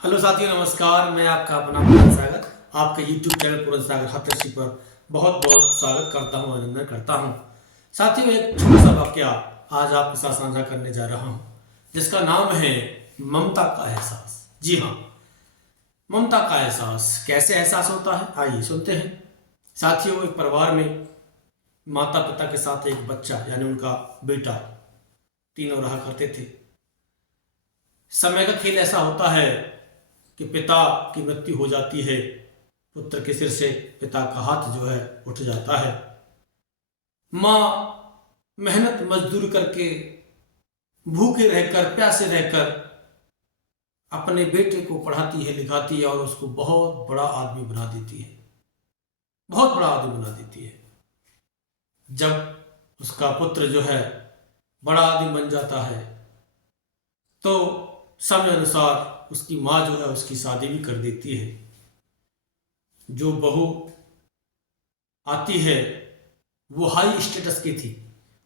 Hello साथियों, नमस्कार। मैं आपका अपना पूरन सागर आपके YouTube चैनल पूरन सागर हतर्षि पर बहुत बहुत स्वागत करता हूं, अभिनंदन करता हूं। साथियों, एक छोटा सा वाकया आज आपके साथ साझा करने जा रहा हूं, जिसका नाम है ममता का एहसास। जी हाँ, ममता का एहसास कैसे एहसास होता है, आइए सुनते हैं। साथियों, एक परिवार में माता पिता के साथ एक बच्चा यानी उनका बेटा, तीनों रहा करते थे। समय का खेल ऐसा होता है कि पिता की मृत्यु हो जाती है, पुत्र के सिर से पिता का हाथ जो है उठ जाता है। माँ मेहनत मजदूरी करके, भूखे रहकर, प्यासे रहकर अपने बेटे को पढ़ाती है, लिखाती है और उसको बहुत बड़ा आदमी बना देती है, बहुत बड़ा आदमी बना देती है। जब उसका पुत्र जो है बड़ा आदमी बन जाता है तो समय अनुसार उसकी माँ जो है उसकी शादी भी कर देती है। जो बहू आती है वो हाई स्टेटस की थी,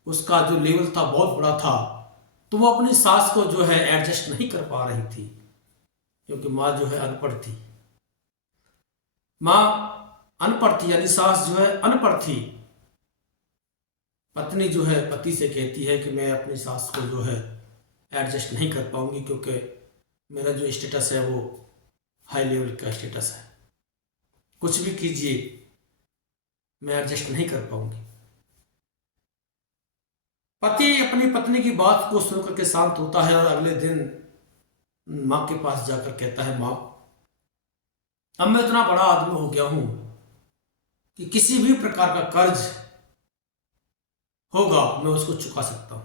उसका जो लेवल था बहुत बड़ा था, तो वो अपनी सास को जो है एडजस्ट नहीं कर पा रही थी, क्योंकि माँ जो है अनपढ़ थी। माँ अनपढ़ थी यानी सास जो है अनपढ़ थी। पत्नी जो है पति से कहती है कि मैं अपनी सास को जो है एडजस्ट नहीं कर पाऊंगी, क्योंकि मेरा जो स्टेटस है वो हाई लेवल का स्टेटस है, कुछ भी कीजिए मैं एडजस्ट नहीं कर पाऊंगी। पति अपनी पत्नी की बात को सुनकर के शांत होता है और अगले दिन माँ के पास जाकर कहता है, माँ अब मैं इतना बड़ा आदमी हो गया हूं कि किसी भी प्रकार का कर्ज होगा मैं उसको चुका सकता हूं।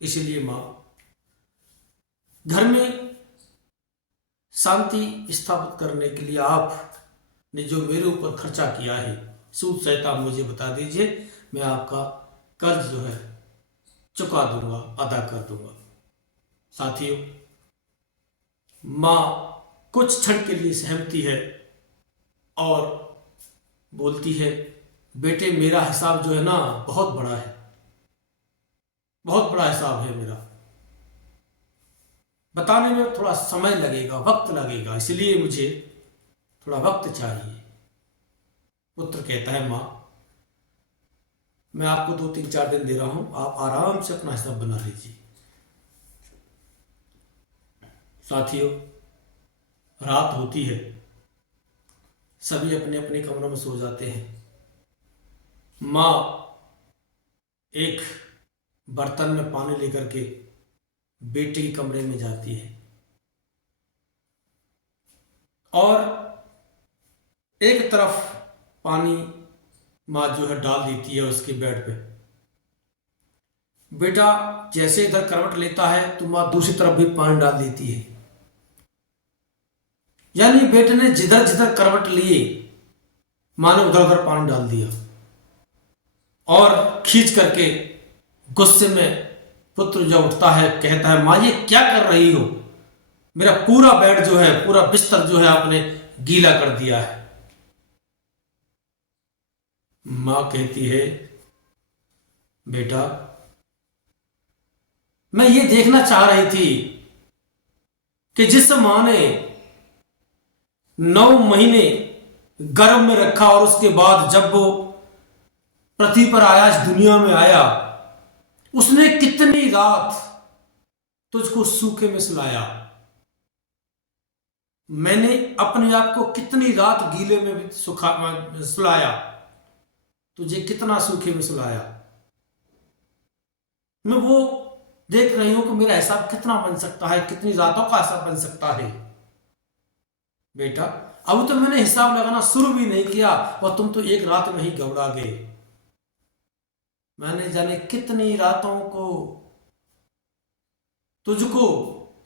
इसीलिए माँ, घर में शांति स्थापित करने के लिए आपने जो मेरे ऊपर खर्चा किया है, सूद सहित आप मुझे बता दीजिए, मैं आपका कर्ज जो है चुका दूंगा, अदा कर दूंगा। साथियों, माँ कुछ क्षण के लिए सहमती है और बोलती है, बेटे मेरा हिसाब जो है ना बहुत बड़ा है, बहुत बड़ा हिसाब है मेरा, बताने में थोड़ा समय लगेगा, वक्त लगेगा, इसलिए मुझे थोड़ा वक्त चाहिए। पुत्र कहता है, माँ मैं आपको 2 3 4 दिन दे रहा हूं, आप आराम से अपना हिसाब बना लीजिए। साथियों, रात होती है, सभी अपने अपने कमरों में सो जाते हैं। माँ एक बर्तन में पानी लेकर के बेटे के कमरे में जाती है और एक तरफ पानी माँ जो है डाल देती है उसके बेड पे। बेटा जैसे इधर करवट लेता है तो माँ दूसरी तरफ भी पानी डाल देती है, यानी बेटे ने जिधर जिधर करवट लिए माँ ने उधर उधर पानी डाल दिया और खींच करके गुस्से में पुत्र जब उठता है कहता है, माँ ये क्या कर रही हो, मेरा पूरा बेड जो है, पूरा बिस्तर जो है आपने गीला कर दिया है। माँ कहती है, बेटा मैं ये देखना चाह रही थी कि जिस माँ ने 9 महीने गर्भ में रखा और उसके बाद जब वो पृथ्वी पर आया, इस दुनिया में आया, उसने कितनी रात तुझको सूखे में सुलाया, मैंने अपने आप को कितनी रात गीले में भी सुलाया, तुझे कितना सूखे में सुलाया। मैं वो देख रही हूं कि मेरा हिसाब कितना बन सकता है, कितनी रातों का हिसाब बन सकता है। बेटा अब तो मैंने हिसाब लगाना शुरू भी नहीं किया और तुम तो एक रात में ही घबरा गए। मैंने जाने कितनी रातों को तुझको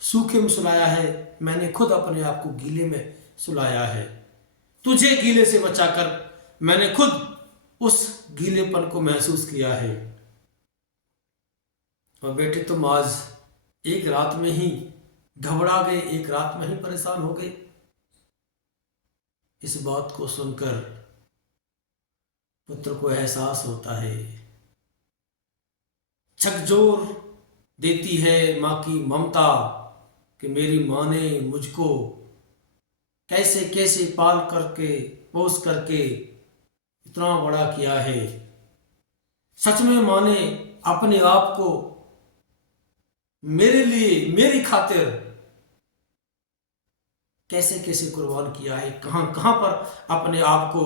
सूखे में सुलाया है, मैंने खुद अपने आप को गीले में सुलाया है, तुझे गीले से बचाकर मैंने खुद उस गीलेपन को महसूस किया है। और बेटे तुम आज एक रात में ही घबरा गए, एक रात में ही परेशान हो गए। इस बात को सुनकर पुत्र को एहसास होता है, झकझोर देती है माँ की ममता कि मेरी माँ ने मुझको कैसे कैसे पाल करके पोस करके इतना बड़ा किया है। सच में माँ ने अपने आप को मेरे लिए, मेरी खातिर कैसे कैसे कुर्बान किया है, कहां कहां पर अपने आप को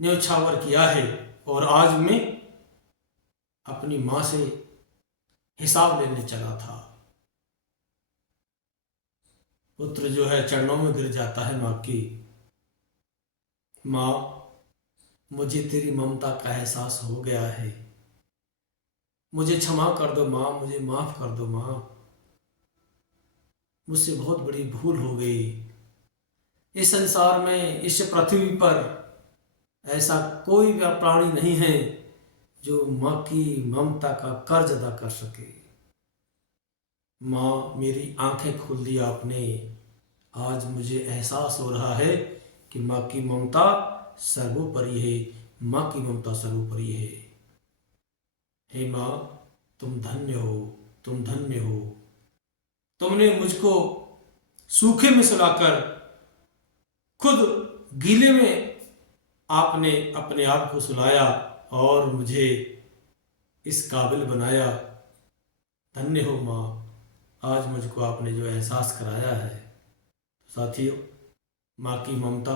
न्यौछावर किया है। और आज मैं अपनी माँ से हिसाब लेने चला था। पुत्र जो है चरणों में गिर जाता है माँ की। माँ, मुझे तेरी ममता का एहसास हो गया है, मुझे क्षमा कर दो माँ, मुझे माफ कर दो माँ, मुझसे बहुत बड़ी भूल हो गई। इस संसार में, इस पृथ्वी पर ऐसा कोई भी प्राणी नहीं है जो माँ की ममता का कर्ज अदा कर सके। माँ, मेरी आंखें खोल दी आपने। आज मुझे एहसास हो रहा है कि माँ की ममता सर्वोपरि है, माँ की ममता सर्वोपरि है। हे माँ, तुम धन्य हो, तुम धन्य हो। तुमने मुझको सूखे में सुलाकर खुद गीले में आपने अपने आप को सुलाया और मुझे इस काबिल बनाया। धन्य हो माँ, आज मुझको आपने जो एहसास कराया है। साथियों, माँ की ममता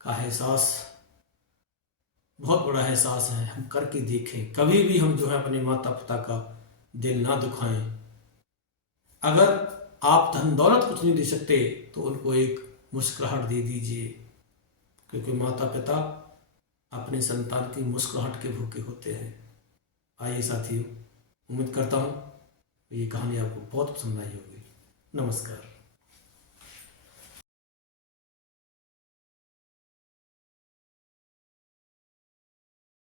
का एहसास बहुत बड़ा एहसास है, हम करके देखें। कभी भी हम जो है अपने माता पिता का दिल ना दुखाएं। अगर आप धन दौलत कुछ नहीं दे सकते तो उनको एक मुस्कुराहट दे दीजिए, क्योंकि माता पिता अपने संतान की मुस्कुराहट के भूखे होते हैं। आइए साथियों, उम्मीद करता हूँ ये कहानी आपको बहुत पसंद आई होगी। नमस्कार।